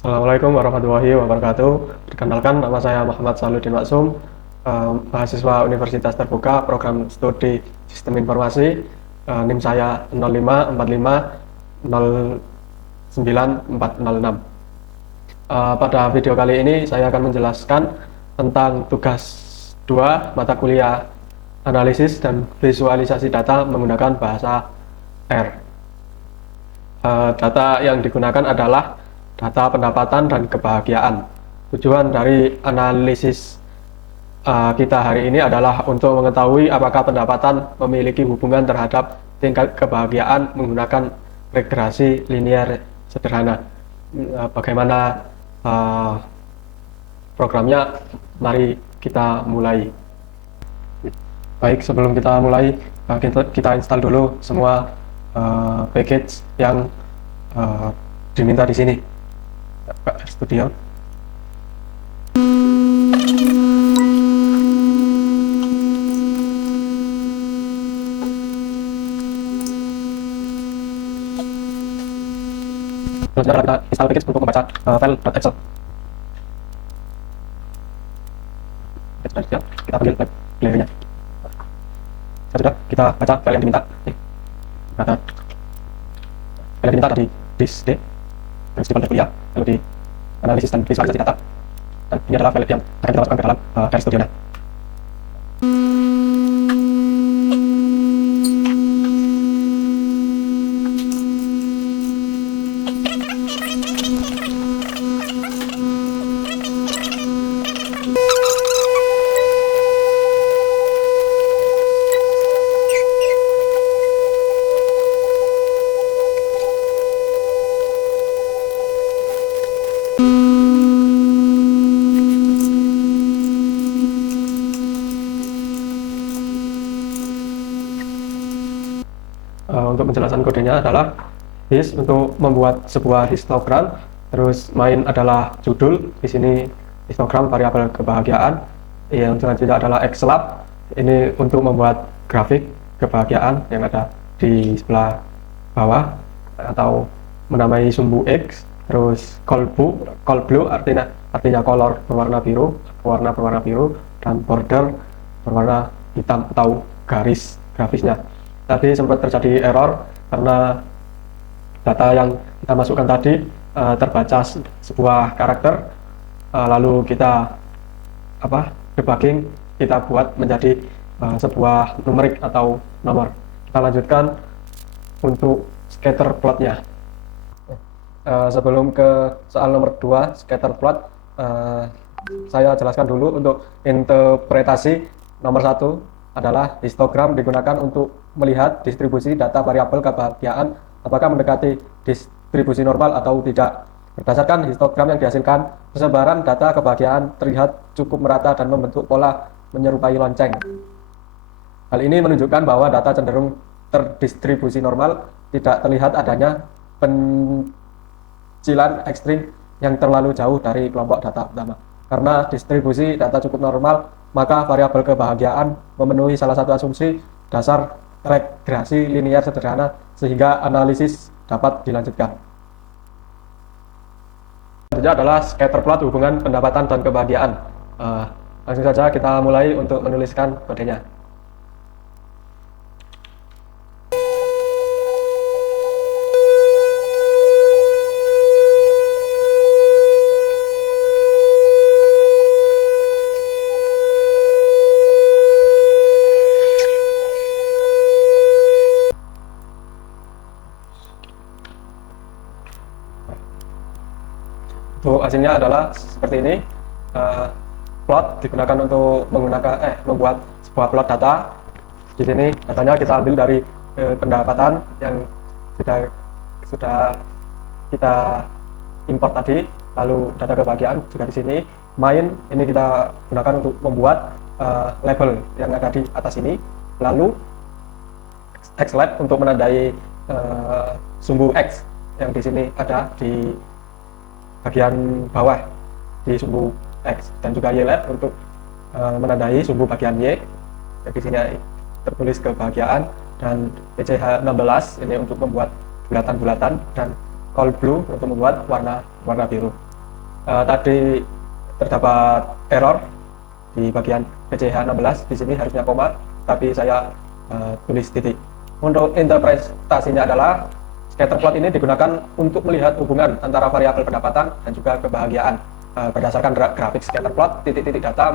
Assalamualaikum warahmatullahi wabarakatuh. Perkenalkan, nama saya Muhammad Saluddin Maksum, mahasiswa Universitas Terbuka, program studi Sistem Informasi. NIM saya 05545094406. Pada video kali ini saya akan menjelaskan tentang tugas 2 mata kuliah analisis dan visualisasi data menggunakan bahasa R. Data yang digunakan adalah data pendapatan dan kebahagiaan. Tujuan dari analisis kita hari ini adalah untuk mengetahui apakah pendapatan memiliki hubungan terhadap tingkat kebahagiaan menggunakan regresi linear sederhana. Bagaimana programnya? Mari kita mulai. Baik, sebelum kita mulai, kita install dulu semua package yang diminta di sini. Studio. Terus kita install package untuk membaca file .excel. Kita ambil playernya. Sudah kita baca file yang diminta. Ada file yang diminta tadi disk D, terus di folder kuliah, lalu di analisis dan visualisasi data. Dan ini adalah file yang akan kita masukkan ke dalam RStudio-nya. Untuk penjelasan kodenya adalah his untuk membuat sebuah histogram, terus main adalah judul, di sini histogram variabel kebahagiaan, yang selanjutnya adalah xlab, ini untuk membuat grafik kebahagiaan yang ada di sebelah bawah atau menamai sumbu X, terus call blue artinya color berwarna biru dan border berwarna hitam atau garis grafisnya. Tadi sempat terjadi error karena data yang kita masukkan tadi terbaca sebuah karakter, lalu kita debugging, kita buat menjadi sebuah numerik atau nomor. Kita lanjutkan untuk scatter plotnya. Sebelum ke soal nomor 2 scatter plot, saya jelaskan dulu untuk interpretasi. Nomor 1 adalah histogram digunakan untuk melihat distribusi data variabel kebahagiaan apakah mendekati distribusi normal atau tidak. Berdasarkan histogram yang dihasilkan, persebaran data kebahagiaan terlihat cukup merata dan membentuk pola menyerupai lonceng. Hal ini menunjukkan bahwa data cenderung terdistribusi normal, tidak terlihat adanya pencilan ekstrim yang terlalu jauh dari kelompok data utama. Karena distribusi data cukup normal, maka variabel kebahagiaan memenuhi salah satu asumsi dasar regresi linear sederhana sehingga analisis dapat dilanjutkan. Selanjutnya adalah scatter plot hubungan pendapatan dan kebahagiaan. Langsung saja kita mulai untuk menuliskan kodenya. Untuk hasilnya adalah seperti ini. Plot digunakan untuk membuat sebuah plot data. Di sini datanya kita ambil dari pendapatan yang sudah kita import tadi, lalu data kebahagiaan juga di sini. Main ini kita gunakan untuk membuat label yang ada di atas ini, lalu xlab untuk menandai sumbu X yang di sini ada di bagian bawah di sumbu X, dan juga ylab untuk menandai sumbu bagian Y. Jadi di sini tertulis kebahagiaan, dan PCH 16 ini untuk membuat bulatan-bulatan, dan call blue untuk membuat warna biru. Tadi terdapat error di bagian PCH 16, di sini harusnya koma, tapi saya tulis titik. Untuk interpretasinya adalah scatter plot ini digunakan untuk melihat hubungan antara variabel pendapatan dan juga kebahagiaan. Berdasarkan grafik scatter plot, titik-titik data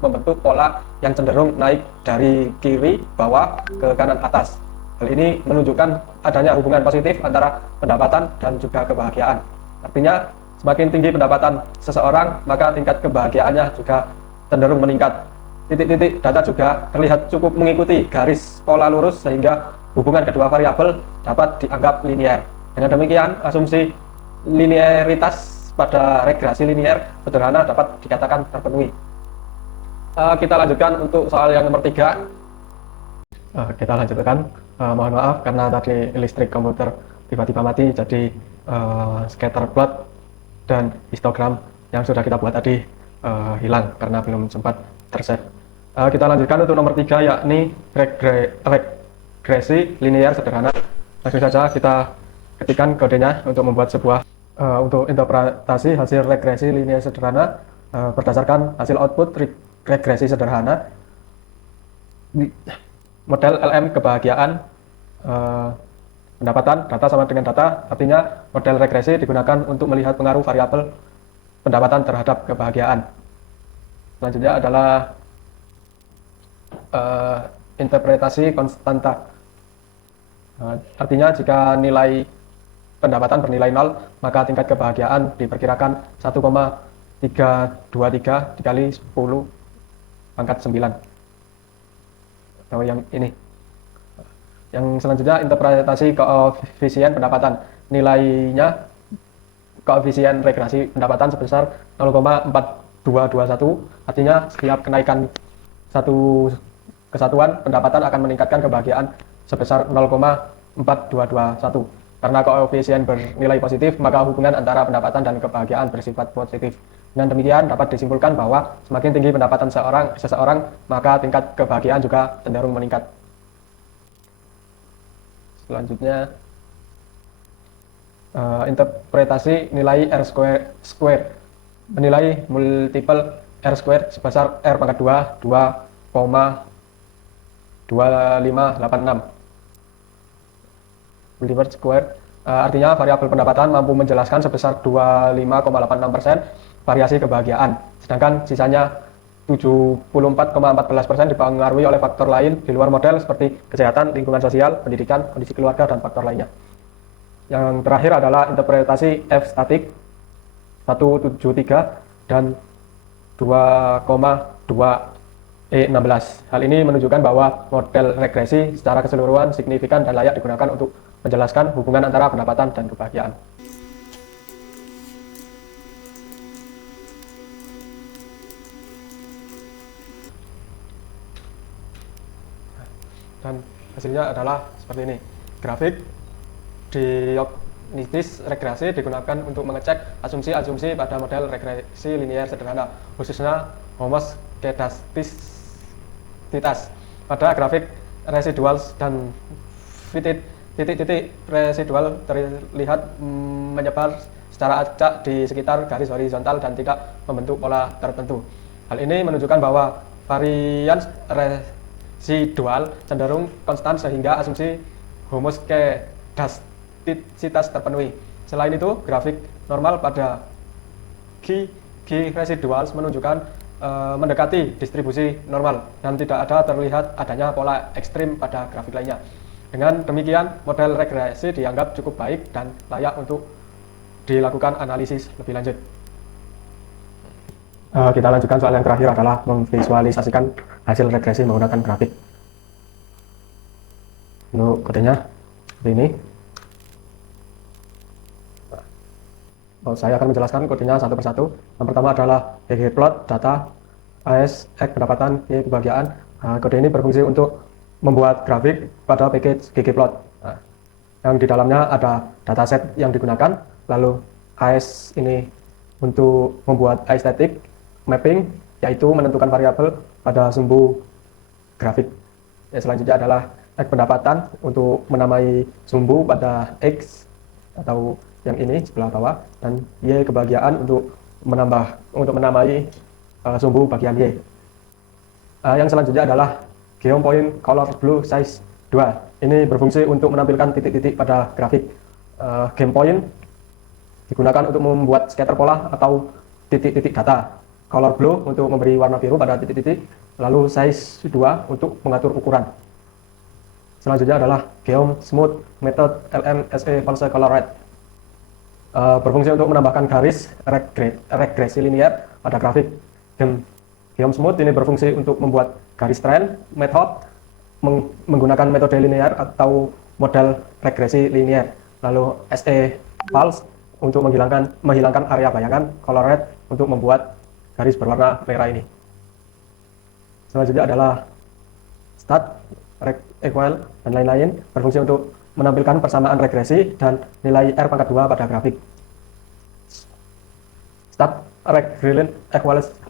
membentuk pola yang cenderung naik dari kiri bawah ke kanan atas. Hal ini menunjukkan adanya hubungan positif antara pendapatan dan juga kebahagiaan. Artinya, semakin tinggi pendapatan seseorang, maka tingkat kebahagiaannya juga cenderung meningkat. Titik-titik data juga terlihat cukup mengikuti garis pola lurus sehingga hubungan kedua variabel dapat dianggap linear. Dengan demikian, asumsi linearitas pada regresi linear sederhana dapat dikatakan terpenuhi. Kita lanjutkan untuk soal yang nomor 3. Kita lanjutkan. Mohon maaf karena tadi listrik komputer tiba-tiba mati, jadi scatter plot dan histogram yang sudah kita buat tadi hilang karena belum sempat tersave. Kita lanjutkan untuk nomor 3, yakni regresi linear sederhana. Langsung saja kita ketikkan kodenya untuk membuat sebuah untuk interpretasi hasil regresi linear sederhana berdasarkan hasil output regresi sederhana. Model LM kebahagiaan, pendapatan, data sama dengan data, artinya model regresi digunakan untuk melihat pengaruh variabel pendapatan terhadap kebahagiaan. Selanjutnya adalah interpretasi konstanta. Artinya jika nilai pendapatan bernilai 0, maka tingkat kebahagiaan diperkirakan 1,323 dikali 10 pangkat 9. Atau yang ini. Yang selanjutnya interpretasi koefisien pendapatan. Nilainya koefisien regresi pendapatan sebesar 0,4221. Artinya setiap kenaikan satu kesatuan pendapatan akan meningkatkan kebahagiaan sebesar 0,4221. Karena koefisien bernilai positif, maka hubungan antara pendapatan dan kebahagiaan bersifat positif. Dengan demikian dapat disimpulkan bahwa semakin tinggi pendapatan seseorang, maka tingkat kebahagiaan juga cenderung meningkat. Selanjutnya, interpretasi nilai R square. Menilai multiple R square sebesar R pangkat 2, 2,2586. Multiple square artinya variabel pendapatan mampu menjelaskan sebesar 25,86% variasi kebahagiaan, sedangkan sisanya 74,14% dipengaruhi oleh faktor lain di luar model seperti kesehatan, lingkungan sosial, pendidikan, kondisi keluarga, dan faktor lainnya. Yang terakhir adalah interpretasi F statik 173 dan 2,2E16. Hal ini menunjukkan bahwa model regresi secara keseluruhan signifikan dan layak digunakan untuk menjelaskan hubungan antara pendapatan dan kebahagiaan. Dan hasilnya adalah seperti ini. Grafik Diognesis regresi digunakan untuk mengecek asumsi-asumsi pada model regresi linear sederhana, khususnya homoskedastisitas. Pada grafik residual dan titik-titik residual terlihat menyebar secara acak di sekitar garis horizontal dan tidak membentuk pola tertentu. Hal ini menunjukkan bahwa varians residual cenderung konstan sehingga asumsi homoskedastisitas terpenuhi. Selain itu, grafik normal pada G residual menunjukkan mendekati distribusi normal dan tidak ada terlihat adanya pola ekstrim pada grafik lainnya. Dengan demikian, model regresi dianggap cukup baik dan layak untuk dilakukan analisis lebih lanjut. Kita lanjutkan soal yang terakhir adalah memvisualisasikan hasil regresi menggunakan grafik. Untuk kodenya seperti ini. Saya akan menjelaskan kodenya satu persatu. Yang pertama adalah ggplot data, AS, X pendapatan, Y kebahagiaan. Kode ini berfungsi untuk membuat grafik pada package ggplot. Yang di dalamnya ada dataset yang digunakan, lalu AS ini untuk membuat aesthetic mapping, yaitu menentukan variabel pada sumbu grafik. Selanjutnya adalah X pendapatan untuk menamai sumbu pada X atau yang ini sebelah bawah, dan Y kebahagiaan untuk untuk menamai sumbu bagian Y. Yang selanjutnya adalah Geom Point Color Blue Size 2. Ini berfungsi untuk menampilkan titik-titik pada grafik. Game Point digunakan untuk membuat scatter pola atau titik-titik data. Color Blue untuk memberi warna biru pada titik-titik, lalu Size 2 untuk mengatur ukuran. Selanjutnya adalah Geom Smooth Method LMSE False Color Red. Berfungsi untuk menambahkan garis regresi linear pada grafik. Geom Smooth ini berfungsi untuk membuat garis trend method menggunakan metode linear atau model regresi linear. Lalu SE False untuk menghilangkan area bayangan, Color Red untuk membuat garis berwarna merah ini. Selanjutnya adalah Stat, Equal, dan lain-lain, berfungsi untuk menampilkan persamaan regresi dan nilai R pangkat 2 pada grafik. Stat Regression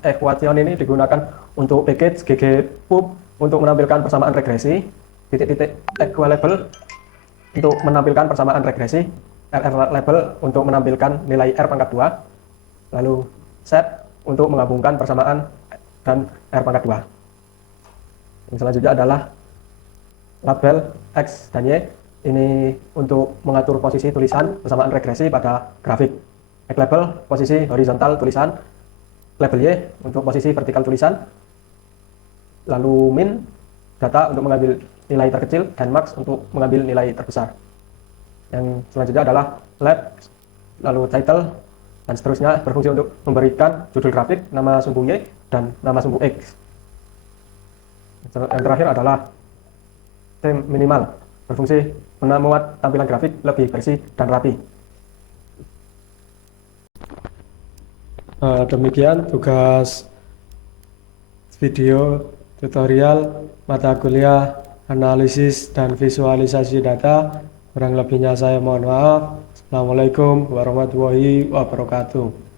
Equation ini digunakan untuk package ggpub untuk menampilkan persamaan regresi, titik-titik equalable untuk menampilkan persamaan regresi, RR label untuk menampilkan nilai R pangkat 2, lalu set untuk menggabungkan persamaan dan R pangkat 2. Yang selanjutnya adalah label X dan Y, ini untuk mengatur posisi tulisan persamaan regresi pada grafik. X label posisi horizontal tulisan, label Y untuk posisi vertikal tulisan, lalu min data untuk mengambil nilai terkecil dan max untuk mengambil nilai terbesar. Yang selanjutnya adalah lab, lalu title, dan seterusnya, berfungsi untuk memberikan judul grafik, nama sumbu Y, dan nama sumbu X. Yang terakhir adalah theme minimal, berfungsi membuat tampilan grafik lebih bersih dan rapi. Demikian tugas video tutorial mata kuliah analisis dan visualisasi data. Kurang lebihnya saya mohon maaf. Assalamualaikum warahmatullahi wabarakatuh.